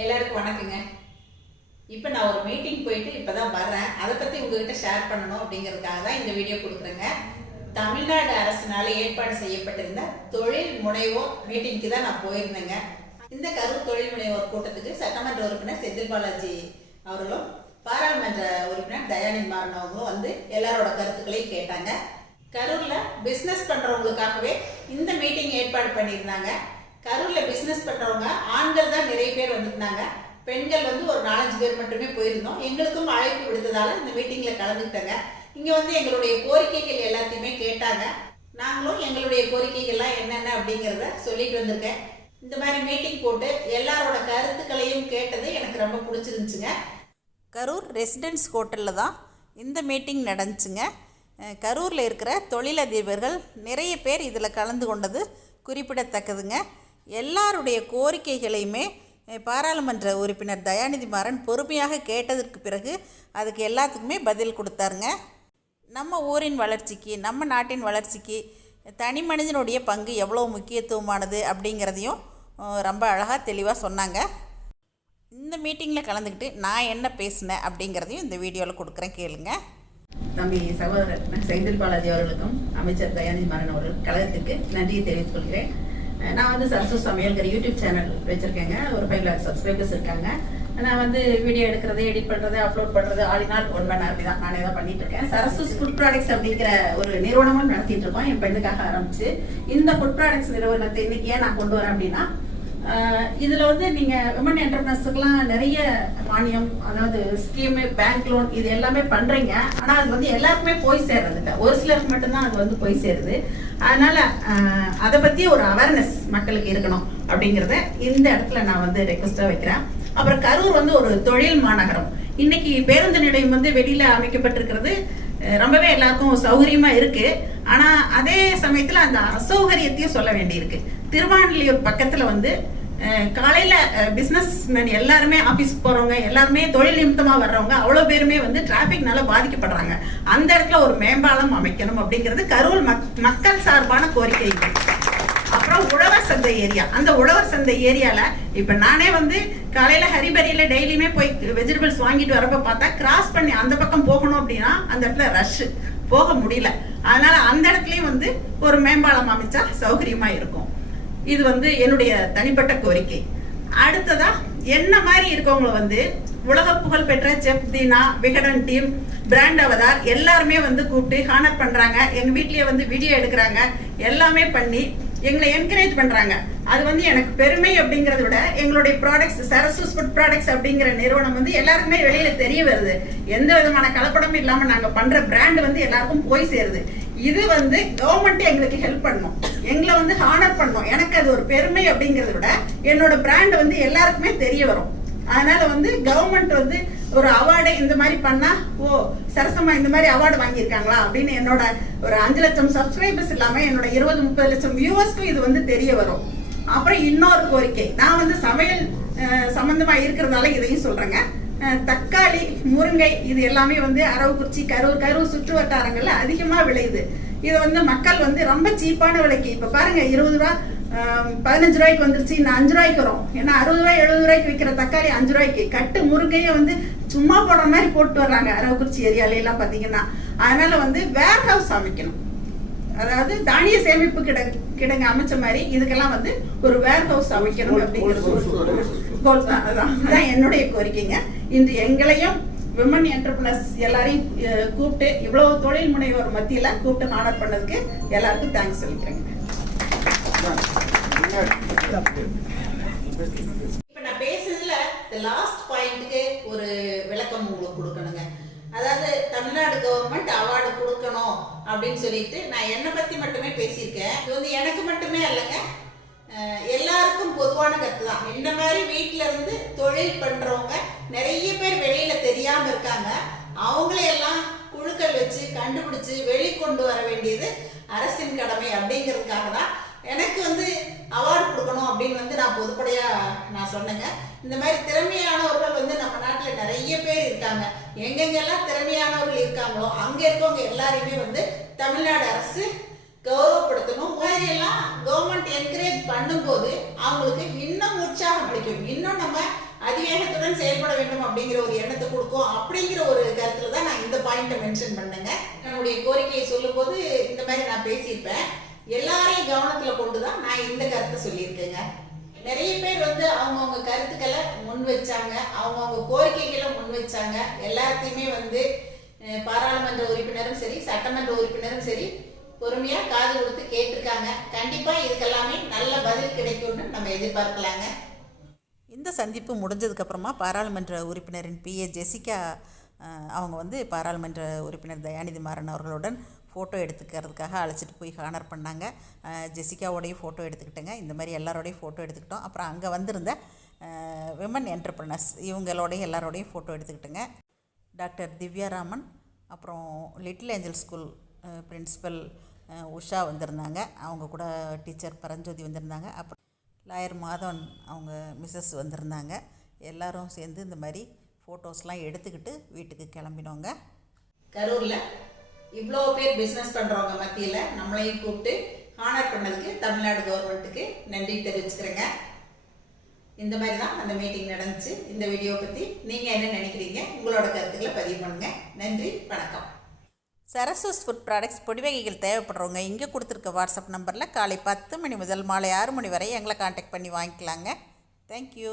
எல்லாருக்கும் வணக்கங்க. இப்போ நான் ஒரு மீட்டிங் போயிட்டு இப்போ தான் வர்றேன். அதை பற்றி உங்ககிட்ட ஷேர் பண்ணணும் அப்படிங்கிறதுக்காக தான் இந்த வீடியோ கொடுக்குறேங்க. தமிழ்நாடு அரசினால் ஏற்பாடு செய்யப்பட்டிருந்த தொழில் முனைவோர் மீட்டிங்க்கு தான் நான் போயிருந்தேங்க. இந்த கரூர் தொழில் முனைவோர் கூட்டத்துக்கு சட்டமன்ற உறுப்பினர் செந்தில் பாலாஜி அவர்களும் பாராளுமன்ற உறுப்பினர் தயாநிதி மாறன் அவங்களும் வந்து எல்லாரோட கருத்துக்களையும் கேட்டாங்க. கரூரில் பிஸ்னஸ் பண்ணுறவங்களுக்காகவே இந்த மீட்டிங் ஏற்பாடு பண்ணியிருந்தாங்க. கரூரில் பிஸ்னஸ் பண்ணுறவங்க ஆண்கள் தான் நிறைய பேர் வந்துருந்தாங்க. பெண்கள் வந்து ஒரு 4-5 பேர் மட்டுமே போயிருந்தோம். எங்களுக்கும் அழைப்பு விடுத்ததால் இந்த மீட்டிங்கில் கலந்துக்கிட்டாங்க. இங்கே வந்து எங்களுடைய கோரிக்கைகள் எல்லாத்தையுமே கேட்டாங்க. நாங்களும் எங்களுடைய கோரிக்கைகள்லாம் என்னென்ன அப்படிங்கிறத சொல்லிட்டு வந்திருக்கேன். இந்த மாதிரி மீட்டிங் போட்டு எல்லாரோட கருத்துக்களையும் கேட்டது எனக்கு ரொம்ப பிடிச்சிருந்துச்சுங்க. கரூர் ரெசிடென்ஸ் ஹோட்டலில் தான் இந்த மீட்டிங் நடந்துச்சுங்க. கரூரில் இருக்கிற தொழிலதிபர்கள் நிறைய பேர் இதில் கலந்து கொண்டது குறிப்பிடத்தக்கதுங்க. எல்லாருடைய கோரிக்கைகளையுமே பாராளுமன்ற உறுப்பினர் தயாநிதி மாறன் பொறுமையாக கேட்டதற்கு பிறகு அதுக்கு எல்லாத்துக்குமே பதில் கொடுத்தாருங்க. நம்ம ஊரின் வளர்ச்சிக்கு, நம்ம நாட்டின் வளர்ச்சிக்கு தனி மனிதனுடைய பங்கு எவ்வளோ முக்கியத்துவமானது அப்படிங்கிறதையும் ரொம்ப அழகாக தெளிவாக சொன்னாங்க. இந்த மீட்டிங்கில் கலந்துக்கிட்டு நான் என்ன பேசினேன் அப்படிங்கிறதையும் இந்த வீடியோவில் கொடுக்குறேன், கேளுங்க. தம்பி சகோதரர் செந்தில் பாலாஜி அவர்களுக்கும் அமைச்சர் தயாநிதி மாறன் அவர்கள் கழகத்திற்கு நன்றியை தெரிவித்துக் கொள்கிறேன். நான் வந்து சரசு சமையல்கிற யூடியூப் சேனல் வச்சுருக்கேங்க. ஒரு 5 lakh சப்ஸ்கிரைபர்ஸ் இருக்காங்க. நான் வந்து வீடியோ எடுக்கிறது, எடிட் பண்ணுறது, அப்லோட் பண்ணுறது ஆடினால் 1 மணி நேரம் தான் நானே தான் பண்ணிட்டு இருக்கேன். சரசு ஃபுட் ப்ராடக்ட்ஸ் அப்படிங்கிற ஒரு நிறுவனமும் நடத்திட்டு இருக்கோம். என் பெண்ணுக்காக ஆரம்பிச்சு இந்த ஃபுட் ப்ராடக்ட்ஸ் நிறுவனத்தை இன்னைக்கு ஏன் நான் கொண்டு வரேன் அப்படின்னா, இதில் வந்து நீங்கள் விமன் என்டர்பிரனர்ஸுக்கெல்லாம் நிறைய மானியம், அதாவது ஸ்கீமு, பேங்க் லோன் இது எல்லாமே பண்ணுறீங்க. ஆனால் அது வந்து எல்லாருக்குமே போய் சேர்றதில்ல, ஒரு சிலருக்கு மட்டும்தான் அது வந்து போய் சேருது. அதனால் அதை பற்றி ஒரு அவேர்னஸ் மக்களுக்கு இருக்கணும் அப்படிங்கிறத இந்த இடத்துல நான் வந்து ரெக்வஸ்ட்டாக வைக்கிறேன். அப்புறம் கரூர் வந்து ஒரு தொழில் மாநகரம். இன்னைக்கு பேருந்து நிலையம் வந்து வெளியில் அமைக்கப்பட்டிருக்கிறது ரொம்பவே எல்லாருக்கும் சௌகரியமாக இருக்குது. ஆனால் அதே சமயத்தில் அந்த அசௌகரியத்தையும் சொல்ல வேண்டியிருக்கு. திருவான்மியூர் பக்கத்தில் வந்து காலையில் பிஸ்னஸ் மேன் எல்லாருமே ஆஃபீஸ்க்கு போகிறவங்க, எல்லாருமே தொழில் நிமித்தமாக வர்றவங்க அவ்வளோ பேருமே வந்து டிராஃபிக்னால பாதிக்கப்படுறாங்க. அந்த இடத்துல ஒரு மேம்பாலம் அமைக்கணும் அப்படிங்கிறது கரூர் மக்கள் சார்பான கோரிக்கைகள். அப்புறம் உழவர் சந்தை ஏரியா, அந்த உழவர் சந்தை ஏரியாவில் இப்போ நானே வந்து காலையில் ஹரிபரியில் டெய்லியுமே போய் வெஜிடபிள்ஸ் வாங்கிட்டு வரப்போ பார்த்தா கிராஸ் பண்ணி அந்த பக்கம் போகணும் அப்படின்னா அந்த இடத்துல ரஷ்ஷு, போக முடியல. அதனால அந்த இடத்துலையும் வந்து ஒரு மேம்பாலம் அமைச்சா சௌகரியமாக இருக்கும். இது வந்து என்னுடைய தனிப்பட்ட கோரிக்கை. அடுத்ததா என்ன மாதிரி இருக்கவங்களை வந்து உலக புகழ் பெற்ற chef Deena, Vikatan team, brand avatar எல்லாருமே வந்து கூப்பிட்டு ஹானர் பண்றாங்க. எங்க வீட்லயே வந்து வீடியோ எடுக்கிறாங்க, எல்லாமே பண்ணி எங்களை என்கரேஜ் பண்றாங்க. அது வந்து எனக்கு பெருமை அப்படிங்கறத விட எங்களுடைய ப்ராடக்ட்ஸ் சரசு ஃபுட் ப்ராடக்ட்ஸ் அப்படிங்கிற நிறுவனம் வந்து எல்லாருக்குமே வெளியில தெரிய வருது. எந்த விதமான கலப்படமும் இல்லாம நாங்க பண்ற பிராண்ட் வந்து எல்லாருக்கும் போய் சேருது. இது வந்து கவர்மெண்ட் எங்களுக்கு ஹெல்ப் பண்ணணும், எங்களை வந்து ஹானர் பண்ணணும். எனக்கு அது ஒரு பெருமை அப்படிங்கறத விட என்னோட பிராண்ட் வந்து எல்லாருக்குமே தெரிய வரும். அதனால வந்து கவர்மெண்ட் வந்து ஒரு அவார்டு இந்த மாதிரி பண்ணா, ஓ சரசம்மா இந்த மாதிரி அவார்டு வாங்கியிருக்காங்களா அப்படின்னு என்னோட ஒரு 5 லட்சம் சப்ஸ்கிரைபர்ஸ் இல்லாம என்னோட 20-30 லட்சம் வியூவர்ஸ்க்கும் இது வந்து தெரிய வரும். அப்புறம் இன்னொரு கோரிக்கை, நான் வந்து சமையல் சம்பந்தமா இருக்கிறதால இதையும் சொல்றேங்க. தக்காளி, முருங்கை இது எல்லாமே வந்து அரவக்குறிச்சி, கரூர் சுற்று வட்டாரங்கள்ல அதிகமா விளையுது. இது வந்து மக்கள் வந்து ரொம்ப சீப்பான விலைக்கு, இப்ப பாருங்க 20 ரூபா 15 ரூபாய்க்கு வந்துருச்சு, இன்னும் 5 ரூபாய்க்கு வரும். ஏன்னா 60 ரூபாய் 70 ரூபாய்க்கு விற்கிற தக்காளி 5 ரூபாய்க்கு, கட்டு முருங்கையை வந்து சும்மா போடுற மாதிரி போட்டு வர்றாங்க அரவக்குறிச்சி ஏரியால எல்லாம் பாத்தீங்கன்னா. அதனால வந்து வேர் ஹவுஸ் அமைக்கணும், அதாவது தானிய சேமிப்பு கிடங்கு அமைச்ச மாதிரி இதுக்கெல்லாம் வந்து ஒரு வேர் ஹவுஸ் அமைக்கணும் அப்படிங்கிறது அதான் என்னுடைய கோரிக்கைங்க. இன்று எங்களையும் விமன் என்டர்பிரனர்ஸ் எல்லாரையும் கூப்பிட்டு இவ்வளவு தொழில் முனைவோர் மத்தியில கூப்பிட்டு ஆர்டர் பண்ணதுக்கு எல்லாருக்கும் தேங்க்ஸ் சொல்லிக்கிறேங்க. இப்ப நான் பேசுறதுல லாஸ்ட் பாயிண்ட்டுக்கு ஒரு விளக்கம் உங்களுக்கு கொடுக்கணுங்க. அதாவது தமிழ்நாடு கவர்மெண்ட் அவார்டு கொடுக்கணும் அப்படின்னு சொல்லிட்டு நான் என்னை பத்தி மட்டுமே பேசியிருக்கேன். இது வந்து எனக்கு மட்டுமே இல்லைங்க, எல்லாருக்கும் பொதுவான கருத்து தான். இந்த மாதிரி வீட்டில இருந்து தொழில் பண்றவங்க நிறைய பேர் வெளியில தெரியாம இருக்காங்க. அவங்களையெல்லாம் குழுக்கள் வச்சு கண்டுபிடிச்சு வெளிக்கொண்டு வர வேண்டியது அரசின் கடமை அப்படிங்கிறதுக்காக தான் எனக்கு வந்து அவார்டு கொடுக்கணும் அப்படின்னு வந்து நான் பொதுப்படையா நான் சொன்னேங்க. இந்த மாதிரி திறமையானவர்கள் வந்து நம்ம நாட்டில் நிறைய பேர் இருக்காங்க. எங்கெங்கெல்லாம் திறமையானவர்கள் இருக்காங்களோ அங்க இருக்கவங்க எல்லாரையுமே வந்து தமிழ்நாடு அரசு கௌரவப்படுத்தணும். எல்லாம் கவர்மெண்ட் என்கரேஜ் பண்ணும்போது அவங்களுக்கு இன்னும் உற்சாகம் கிடைக்கும். இன்னும் நம்ம அதிவேகத்துடன் செயல்பட வேண்டும் அப்படிங்கிற ஒரு எண்ணத்தை கொடுக்கும் அப்படிங்கிற ஒரு கருத்துல தான் நான் இந்த பாயிண்ட்டை மென்ஷன் பண்ணேங்க. என்னுடைய கோரிக்கையை சொல்லும்போது இந்த மாதிரி நான் பேசியிருப்பேன். எல்லாரையும் கவனத்துல கொண்டுதான் நான் இந்த கருத்தை சொல்லியிருக்கேங்க. நிறைய பேர் வந்து அவங்கவுங்க கருத்துக்களை முன் வச்சாங்க, அவங்கவுங்க கோரிக்கைகளை முன் வச்சாங்க. எல்லாத்தையுமே வந்து பாராளுமன்ற உறுப்பினரும் சரி, சட்டமன்ற உறுப்பினரும் சரி, பொறுமையா காது கொடுத்து கேட்டிருக்காங்க. கண்டிப்பா இதுக்கெல்லாமே நல்ல பதில் கிடைக்கும்னு நம்ம எதிர்பார்க்கலாங்க. இந்த சந்திப்பு முடிஞ்சதுக்கப்புறமா பாராளுமன்ற உறுப்பினரின் பிஏ ஜெசிகா அவங்க வந்து பாராளுமன்ற உறுப்பினர் தயாநிதி மாறன் அவர்களுடன் ஃபோட்டோ எடுத்துக்கிறதுக்காக அழைச்சிட்டு போய் ஹானர் பண்ணாங்க. ஜெசிகாவோடையும் ஃபோட்டோ எடுத்துக்கிட்டேங்க. இந்த மாதிரி எல்லாரோடையும் ஃபோட்டோ எடுத்துக்கிட்டோம். அப்புறம் அங்கே வந்திருந்த விமன் என்டர்பிரனர்ஸ் இவங்களோடையும் எல்லாரோடையும் ஃபோட்டோ எடுத்துக்கிட்டேங்க. டாக்டர் திவ்யாராமன், அப்புறம் little angel school principal Usha வந்திருந்தாங்க. அவங்க கூட டீச்சர் பரஞ்சோதி வந்திருந்தாங்க. அப்புறம் லாயர் மாதவன் அவங்க மிஸ்ஸஸ் வந்திருந்தாங்க. எல்லோரும் சேர்ந்து இந்த மாதிரி ஃபோட்டோஸ்லாம் எடுத்துக்கிட்டு வீட்டுக்கு கிளம்பினோங்க. கரூரில் இவ்வளோ பேர் பிஸ்னஸ் பண்ணுறவங்க மத்தியில் நம்மளையும் கூப்பிட்டு ஹானர் பண்ணதுக்கு தமிழ்நாடு கவர்மெண்ட்டுக்கு நன்றி தெரிவிச்சுக்கிறேங்க. இந்த மாதிரி தான் அந்த மீட்டிங் நடந்துச்சு. இந்த வீடியோ பற்றி நீங்கள் என்ன நினைக்கிறீங்க? உங்களோட கருத்துக்களை பதிவு பண்ணுங்கள். நன்றி, வணக்கம். சரஸ்வஸ் ஃபுட் ப்ராடக்ட்ஸ் பொடி வகைகள் தேவைப்படுறவங்க இங்கே கொடுத்துருக்க வாட்ஸ்அப் நம்பரில் காலை 10 மணி முதல் மாலை 6 மணி வரை எங்களை காண்டாக்ட் பண்ணி வாங்கிக்கலாங்க. தேங்க்யூ.